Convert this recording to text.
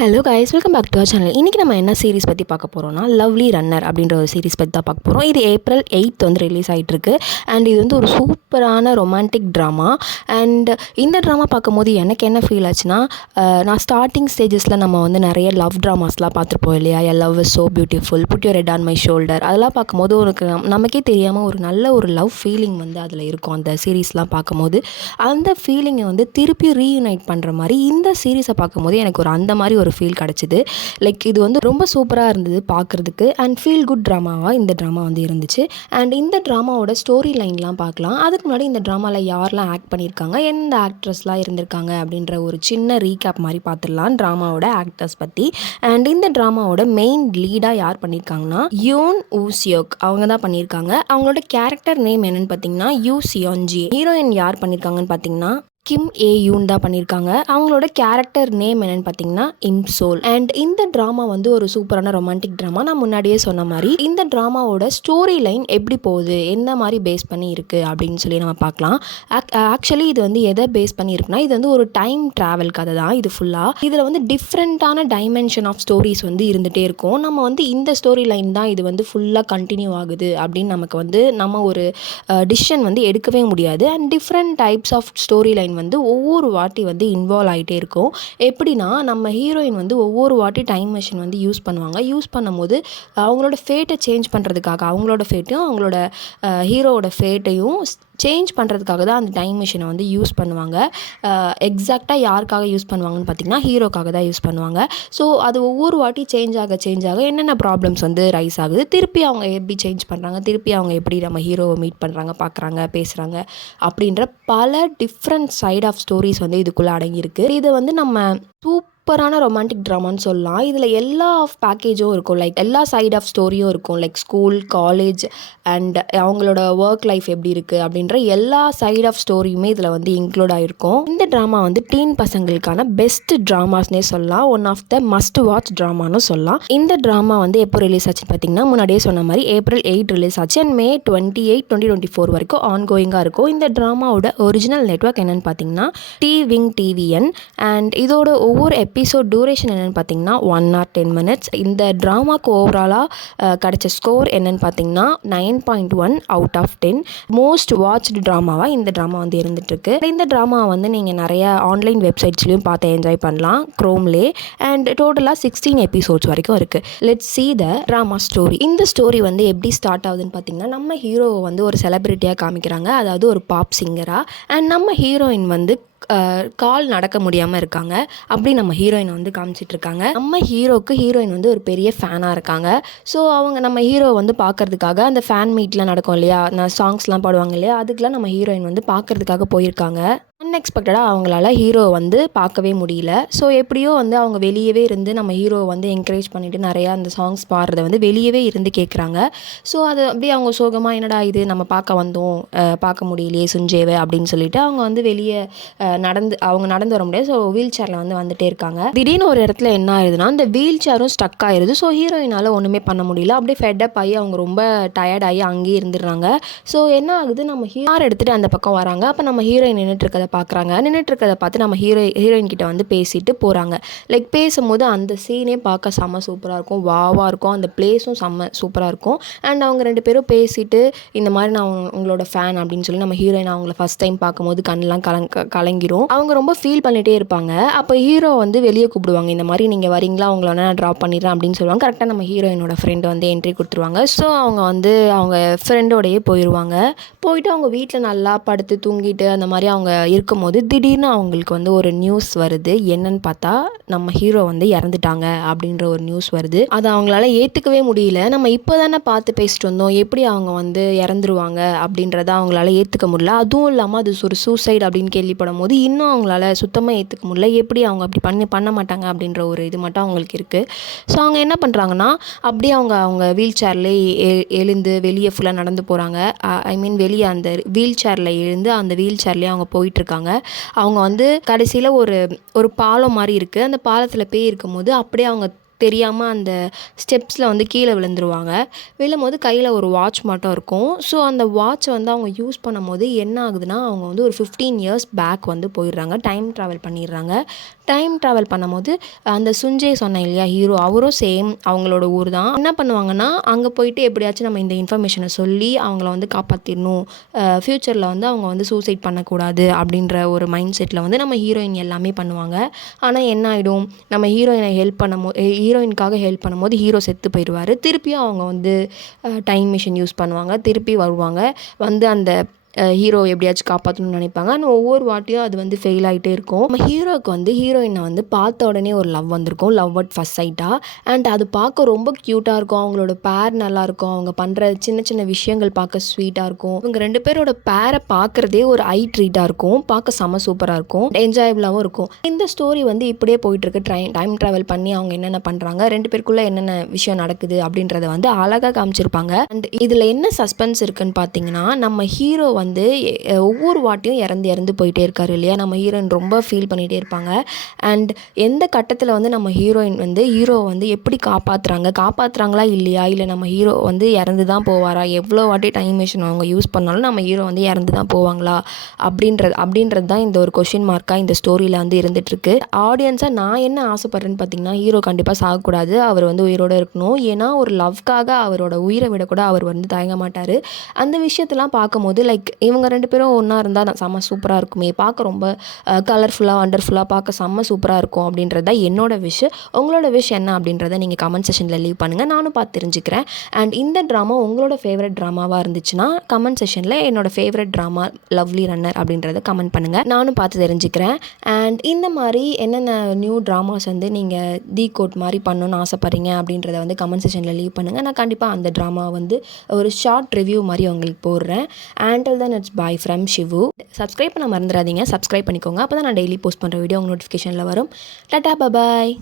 Hello guys, welcome back to our channel. இன்றைக்கி நம்ம என்ன சீரிஸ் பற்றி பார்க்க போகிறோம்னா லவ்லி ரன்னர் அப்படின்ற ஒரு சீரிஸ் பற்றி தான் பார்க்க போகிறோம். இது April 8 வந்து ரிலீஸ் ஆகிட்டுருக்கு. அண்ட் இது வந்து ஒரு சூப்பரான ரொமான்டிக் ட்ராமா. அண்ட் இந்த ட்ராமா பார்க்கும்போது எனக்கு என்ன ஃபீல் ஆச்சுன்னா, நான் ஸ்டார்டிங் ஸ்டேஜஸில் நம்ம வந்து நிறைய லவ் ட்ராமாஸ்லாம் பார்த்துருப்போம் இல்லையா? A love is so beautiful, put your head on my shoulder, அதெல்லாம் பார்க்கும்போது உனக்கு நமக்கே தெரியாமல் ஒரு நல்ல ஒரு லவ் ஃபீலிங் வந்து அதில் இருக்கும். அந்த சீரீஸ்லாம் பார்க்கும்போது அந்த ஃபீலிங்கை வந்து திருப்பி ரீயூனைட் பண்ணுற மாதிரி இந்த சீரீஸை பார்க்கும்போது எனக்கு ஒரு அந்த மாதிரி ஒரு ஃபீல் கிடச்சிது. லைக் இது வந்து ரொம்ப சூப்பராக இருந்தது பார்க்குறதுக்கு. அண்ட் ஃபீல் குட் ட்ராமாவாக இந்த ட்ராமா வந்து இருந்துச்சு. அண்ட் இந்த ட்ராமாவோட ஸ்டோரி லைன்லாம் பார்க்கலாம். அதுக்கு முன்னாடி இந்த ட்ராமாவில் யாரெலாம் ஆக்ட் பண்ணியிருக்காங்க, எந்த ஆக்ட்ரஸ்லாம் இருந்திருக்காங்க அப்படின்ற ஒரு சின்ன ரீகேப் மாதிரி பார்த்துடலாம் ட்ராமாவோட ஆக்டர்ஸ் பற்றி. அண்ட் இந்த ட்ராமாவோட மெயின் லீடாக யார் பண்ணியிருக்காங்கன்னா யோன் ஊசியோக் அவங்க தான் பண்ணியிருக்காங்க. அவங்களோட கேரக்டர் நேம் என்னென்னு பார்த்தீங்கன்னா யூ சியோன்ஜி. ஹீரோயின் யார் பண்ணியிருக்காங்கன்னு பார்த்தீங்கன்னா கிம் ஏ யூன் தான் பண்ணியிருக்காங்க. அவங்களோட கேரக்டர் நேம் என்னென்னு பார்த்தீங்கன்னா இம்சோல். அண்ட் இந்த ட்ராமா வந்து ஒரு சூப்பரான ரொமான்டிக் ட்ராமா. நான் முன்னாடியே சொன்ன மாதிரி இந்த ட்ராமாவோட ஸ்டோரி லைன் எப்படி போகுது, என்ன மாதிரி பேஸ் பண்ணி இருக்குது அப்படின்னு சொல்லி நம்ம பார்க்கலாம். ஆக்சுவலி இது வந்து எதை பேஸ் பண்ணி இருக்குன்னா, இது வந்து ஒரு டைம் ட்ராவல் கதை தான் இது ஃபுல்லாக. இதில் வந்து டிஃப்ரெண்ட்டான டைமென்ஷன் ஆஃப் ஸ்டோரிஸ் வந்து இருந்துகிட்டே இருக்கும். நம்ம வந்து இந்த ஸ்டோரி லைன் தான் இது வந்து ஃபுல்லாக கண்டினியூ ஆகுது அப்படின்னு நமக்கு வந்து நம்ம ஒரு டிசிஷன் வந்து எடுக்கவே முடியாது. And different types of story line வந்து ஒவ்வொரு வாட்டி வந்து இன்வால்வ் ஆகிட்டே இருக்கும். எப்படின்னா, நம்ம ஹீரோயின் வந்து ஒவ்வொரு வாட்டி டைம் மிஷின் வந்து யூஸ் பண்ணுவாங்க. யூஸ் பண்ணும்போது அவங்களோட ஃபேட்டை சேஞ்ச் பண்ணுறதுக்காக, அவங்களோட ஃபேட்டையும் அவங்களோட ஹீரோவோட ஃபேட்டையும் சேஞ்ச் பண்ணுறதுக்காக தான் அந்த டைம் மிஷினை வந்து யூஸ் பண்ணுவாங்க. எக்ஸாக்டாக யாருக்காக யூஸ் பண்ணுவாங்கன்னு பார்த்திங்கன்னா ஹீரோக்காக தான் யூஸ் பண்ணுவாங்க. ஸோ அது ஒவ்வொரு வாட்டி சேஞ்ச் ஆக என்னென்ன ப்ராப்ளம்ஸ் வந்து ரைஸ் ஆகுது, திருப்பி அவங்க எப்படி சேஞ்ச் பண்ணுறாங்க, திருப்பி அவங்க எப்படி நம்ம ஹீரோவை மீட் பண்ணுறாங்க, பார்க்குறாங்க, பேசுகிறாங்க அப்படின்ற பல டிஃப்ரெண்ட் சைட் ஆஃப் ஸ்டோரிஸ் வந்து இதுக்குள்ளே அடங்கியிருக்கு. இதை வந்து நம்ம சூப்பரான ரொமான்டிக் ட்ராமான்னு சொல்லலாம். இதில் எல்லா பேக்கேஜும் இருக்கும். லைக் எல்லா சைட் ஆஃப் ஸ்டோரியும் இருக்கும். லைக் ஸ்கூல், காலேஜ் அண்ட் அவங்களோட ஒர்க் லைஃப் எப்படி இருக்குது அப்படின்ற எல்லா சைட் ஆஃப் ஸ்டோரியுமே இதில் வந்து இன்க்ளூட் ஆகிருக்கும். இந்த ட்ராமா வந்து டீன் பசங்களுக்கான பெஸ்ட் ட்ராமாஸ்னே சொல்லலாம். One of the must watch ட்ராமான்னு சொல்லலாம். இந்த ட்ராமா வந்து எப்போ ரிலீஸ் ஆச்சுன்னு பார்த்தீங்கன்னா, முன்னாடியே சொன்ன மாதிரி April 8 ரிலீஸ் ஆச்சு. அண்ட் May 28, 2024 வரைக்கும் ஆன்கோயிங்காக இருக்கும். இந்த ட்ராமாவோட ஒரிஜினல் நெட்வொர்க் என்னென்னு பார்த்தீங்கன்னா T-Wing TVN. அண்ட் இதோட ஒவ்வொரு எபிசோட் டூரேஷன் என்னென்னு பார்த்தீங்கன்னா 1 hour 10 minutes. இந்த ட்ராமாக்கு ஓவராலாக கிடைச்ச ஸ்கோர் என்னென்னு பார்த்தீங்கன்னா 9.1 out of 10. மோஸ்ட் வாட்ச்டு ட்ராமாவாக இந்த ட்ராமா வந்து இருந்துகிட்ருக்கு. இந்த ட்ராமா வந்து நீங்கள் நிறைய ஆன்லைன் வெப்சைட்ஸ்லையும் பார்த்து என்ஜாய் பண்ணலாம், க்ரோம்லே. அண்ட் டோட்டலாக 16 எபிசோட்ஸ் வரைக்கும் இருக்குது. Let's see the drama story. இந்த ஸ்டோரி வந்து எப்படி ஸ்டார்ட் ஆகுதுன்னு பார்த்தீங்கன்னா, நம்ம ஹீரோவை வந்து ஒரு செலிப்ரிட்டியாக காமிக்கிறாங்க, அதாவது ஒரு பாப் சிங்கராக. அண்ட் நம்ம ஹீரோயின் வந்து கால் நடக்க முடியாமல் இருக்காங்க. அப்படி நம்ம ஹீரோயினை வந்து காமிச்சிட்ருக்காங்க. நம்ம ஹீரோயின் வந்து ஒரு பெரிய ஃபேனாக இருக்காங்க. ஸோ அவங்க நம்ம ஹீரோ வந்து பார்க்கறதுக்காக அந்த ஃபேன் மீட்லாம் நடக்கும் இல்லையா, நான் சாங்ஸ்லாம் பாடுவாங்க இல்லையா, அதுக்கெலாம் நம்ம ஹீரோயின் வந்து பார்க்கறதுக்காக போயிருக்காங்க. அன்எக்ஸ்பெக்டடாக அவங்களால ஹீரோ வந்து பார்க்கவே முடியல. ஸோ எப்படியோ வந்து அவங்க வெளியவே இருந்து நம்ம ஹீரோ வந்து என்கரேஜ் பண்ணிவிட்டு நிறையா அந்த சாங்ஸ் பாடுறத வந்து வெளியவே இருந்து கேட்குறாங்க. ஸோ அது அப்படியே அவங்க சோகமாக, என்னடா இது நம்ம பார்க்க வந்தோம், பார்க்க முடியலையே சுஞ்சேவை அப்படின்னு சொல்லிட்டு அவங்க வந்து வெளியே நடந்து வர முடியாது. ஸோ வீல் சேரில் வந்து வந்துட்டே இருக்காங்க. திடீர்னு ஒரு இடத்துல என்ன ஆயிடுதுன்னா, அந்த வீல் சேரும் ஸ்டக் ஆயிடுது. ஸோ ஹீரோயினால் ஒன்றுமே பண்ண முடியல. அப்படியே ஃபெட்டப் ஆகி அவங்க ரொம்ப டயர்டாகி அங்கேயே இருந்துடுறாங்க. ஸோ என்ன ஆகுது, நம்ம ஹீரோ எடுத்துகிட்டு அந்த பக்கம் வராங்க. அப்போ நம்ம ஹீரோயின் நின்றுட்டு இருக்கதை பார்க்குறாங்க. நின்றுட்டு இருக்கிறத பார்த்து நம்ம ஹீரோயின் கிட்ட வந்து பேசிட்டு போகிறாங்க. லைக் பேசும்போது அந்த சீனே பார்க்க செம்ம சூப்பராக இருக்கும், வாவாக இருக்கும். அந்த பிளேஸும் செம்ம சூப்பராக இருக்கும். அண்ட் அவங்க 2 பேரும் பேசிட்டு இந்த மாதிரி நான் உங்களோட ஃபேன் அப்படின்னு சொல்லி நம்ம ஹீரோயின் அவங்கள ஃபஸ்ட் டைம் பார்க்கும்போது கண்ணெலாம் கலங்கிரும். அவங்க ரொம்ப ஃபீல் பண்ணிகிட்டே இருப்பாங்க. அப்போ ஹீரோ வந்து வெளியே கூப்பிடுவாங்க, இந்த மாதிரி நீங்கள் வரீங்களா, அவங்கள நான் ட்ராப் பண்ணிடுறேன் அப்படின்னு சொல்லுவாங்க. கரெக்டாக நம்ம ஹீரோயினோட ஃப்ரெண்டு வந்து என்ட்ரி கொடுத்துருவாங்க. ஸோ அவங்க வந்து அவங்க ஃப்ரெண்டோடையே போயிடுவாங்க. போயிட்டு அவங்க வீட்டில் நல்லா படுத்து தூங்கிட்டு அந்த மாதிரி அவங்க இருக்கும்போது திடீர்னு அவங்களுக்கு வந்து ஒரு நியூஸ் வருது. என்னன்னு பார்த்தா நம்ம ஹீரோ வந்து இறந்துட்டாங்க அப்படின்ற ஒரு நியூஸ் வருது. அதை அவங்களால ஏற்றுக்கவே முடியல. நம்ம இப்போ தானே பார்த்து பேசிட்டு வந்தோம், எப்படி அவங்க வந்து இறந்துருவாங்க அப்படின்றத அவங்களால ஏற்றுக்க முடியல. அதுவும் இல்லாமல் அது ஒரு சூசைட் அப்படின்னு கேள்விப்படும் போது இன்னும் அவங்களால சுத்தமாக ஏற்றுக்க முடியல. எப்படி அவங்க அப்படி பண்ண மாட்டாங்க அப்படின்ற ஒரு இது மட்டும் அவங்களுக்கு இருக்குது. ஸோ அவங்க என்ன பண்ணுறாங்கன்னா, அப்படியே அவங்க வீல் சேர்லேயே எழுந்து வெளியே ஃபுல்லாக நடந்து போகிறாங்க. ஐ மீன் வெளியே அந்த வீல் சேரில் எழுந்து அந்த வீல் சேர்லேயே அவங்க போயிட்டுருக்காங்க. அவங்க வந்து கடைசியில் ஒரு பாலம் மாதிரி இருக்குது. அந்த பாலத்தில் இருக்கும்போது அப்படியே அவங்க தெரியாமல் அந்த ஸ்டெப்ஸில் வந்து கீழே விழுந்துருவாங்க. விழும்போது கையில் ஒரு வாட்ச் மட்டும் இருக்கும். ஸோ அந்த வாட்சை வந்து அவங்க யூஸ் பண்ணும்போது என்ன ஆகுதுன்னா, அவங்க வந்து ஒரு 15 இயர்ஸ் பேக் வந்து போயிடுறாங்க. டைம் ட்ராவல் பண்ணிடுறாங்க. டைம் ட்ராவல் பண்ணும்போது அந்த சுஞ்சே சொன்னேன் இல்லையா ஹீரோ, அவரும் சேம் அவங்களோட ஊர் தான். என்ன பண்ணுவாங்கன்னா, அங்கே போயிட்டு எப்படியாச்சும் நம்ம இந்த இன்ஃபர்மேஷனை சொல்லி அவங்கள வந்து காப்பாற்றிடணும், ஃப்யூச்சரில் வந்து அவங்க வந்து சூசைட் பண்ணக்கூடாது அப்படின்ற ஒரு மைண்ட் செட்டில் வந்து நம்ம ஹீரோயின் எல்லாமே பண்ணுவாங்க. ஆனால் என்ன ஆகிடும், நம்ம ஹீரோயினுக்காக ஹெல்ப் பண்ணும்போது ஹீரோ செத்து போயிடுவார். திருப்பியும் அவங்க வந்து டைம் மிஷின் யூஸ் பண்ணுவாங்க. திருப்பி வருவாங்க. வந்து அந்த ஹீரோ எப்படியாச்சும் காப்பாற்றணும்னு நினைப்பாங்க. ஆனால் ஒவ்வொரு வாட்டியும் அது வந்து ஃபெயில் ஆகிட்டே இருக்கும். நம்ம ஹீரோவுக்கு வந்து ஹீரோயினை வந்து பார்த்த உடனே ஒரு லவ் வந்திருக்கும். லவ் அட் ஃபர்ஸ்ட் சைட்டாக. அண்ட் அது பார்க்க ரொம்ப க்யூட்டாக இருக்கும். அவங்களோட பேர் நல்லாயிருக்கும். அவங்க பண்ணுற சின்ன சின்ன விஷயங்கள் பார்க்க ஸ்வீட்டாக இருக்கும். இவங்க 2 பேரோட பேரை பார்க்குறதே ஒரு ஐ ட்ரீட்டாக இருக்கும். பார்க்க செம சூப்பராக இருக்கும். என்ஜாயபிளாகவும் இருக்கும். இந்த ஸ்டோரி வந்து இப்படியே போயிட்டுருக்கு. டைம் ட்ராவல் பண்ணி அவங்க என்னென்ன பண்ணுறாங்க, 2 பேருக்குள்ளே என்னென்ன விஷயம் நடக்குது அப்படின்றத வந்து அழகாக காமிச்சிருப்பாங்க. அண்ட் இதில் என்ன சஸ்பென்ஸ் இருக்குன்னு பார்த்தீங்கன்னா, நம்ம ஹீரோ வந்து ஒவ்வொரு வாட்டியும் இறந்து போயிட்டே இருக்காரு இல்லையா. நம்ம ஹீரோயின் ரொம்ப ஃபீல் பண்ணிகிட்டே இருப்பாங்க. அண்ட் எந்த கட்டத்தில் வந்து நம்ம ஹீரோயின் வந்து ஹீரோவை வந்து எப்படி காப்பாற்றுறாங்களா இல்லையா, இல்லை நம்ம ஹீரோ வந்து இறந்து தான் போவாரா, எவ்வளோ வாட்டி டைம் மிஷின் அவங்க யூஸ் பண்ணாலும் நம்ம ஹீரோ வந்து இறந்து தான் போவாங்களா அப்படின்றது தான் இந்த ஒரு கொஷின் மார்க்காக இந்த ஸ்டோரியில் வந்து இருந்துகிட்ருக்கு. ஆடியன்ஸாக நான் என்ன ஆசைப்பட்றேன்னு பார்த்தீங்கன்னா, ஹீரோ கண்டிப்பாக சாகக்கூடாது, அவர் வந்து உயிரோடு இருக்கணும். ஏன்னா ஒரு லவ்க்காக அவரோட உயிரை விட கூட அவர் வந்து தயங்க மாட்டார். அந்த விஷயத்தெல்லாம் பார்க்கும்போது லைக் இவங்க 2 பேரும் ஒன்றா இருந்தால் செம்ம சூப்பராக இருக்குமே, பார்க்க ரொம்ப கலர்ஃபுல்லாக வண்டர்ஃபுல்லாக பார்க்க செம்ம சூப்பராக இருக்கும் அப்படின்றது தான் என்னோட விஷ். உங்களோட விஷ் என்ன அப்படின்றத நீங்கள் கமெண்ட் செஷனில் லீவ் பண்ணுங்கள். நானும் பார்த்து தெரிஞ்சுக்கிறேன். அண்ட் இந்த ட்ராமா உங்களோட ஃபேவரட் ட்ராமாவாக இருந்துச்சுன்னா கமெண்ட் செஷனில் என்னோடய ஃபேவரட் ட்ராமா லவ்லி ரன்னர் அப்படின்றத கமெண்ட் பண்ணுங்கள். நானும் பார்த்து தெரிஞ்சுக்கிறேன். அண்ட் இந்த மாதிரி என்னென்ன நியூ ட்ராமாஸ் வந்து நீங்கள் கோட் மாதிரி பண்ணணும்னு ஆசைப்பட்றீங்க அப்படின்றத வந்து கமெண்ட் செஷனில் லீவ் பண்ணுங்கள். நான் கண்டிப்பாக அந்த ட்ராமா வந்து ஒரு ஷார்ட் ரிவ்யூ மாதிரி உங்களுக்கு போடுறேன். Until then, it's bye from Shivu. Subscribe பண்ண மறந்துடாதீங்க. சப்ஸ்கிரைப் பண்ணிக்கோங்க. அப்போ தான் நான் டெய்லி போஸ்ட் பண்ணுற வீடியோ உங்கள் நோட்டிஃபிகேஷனில் வரும். டாடா, பாய்.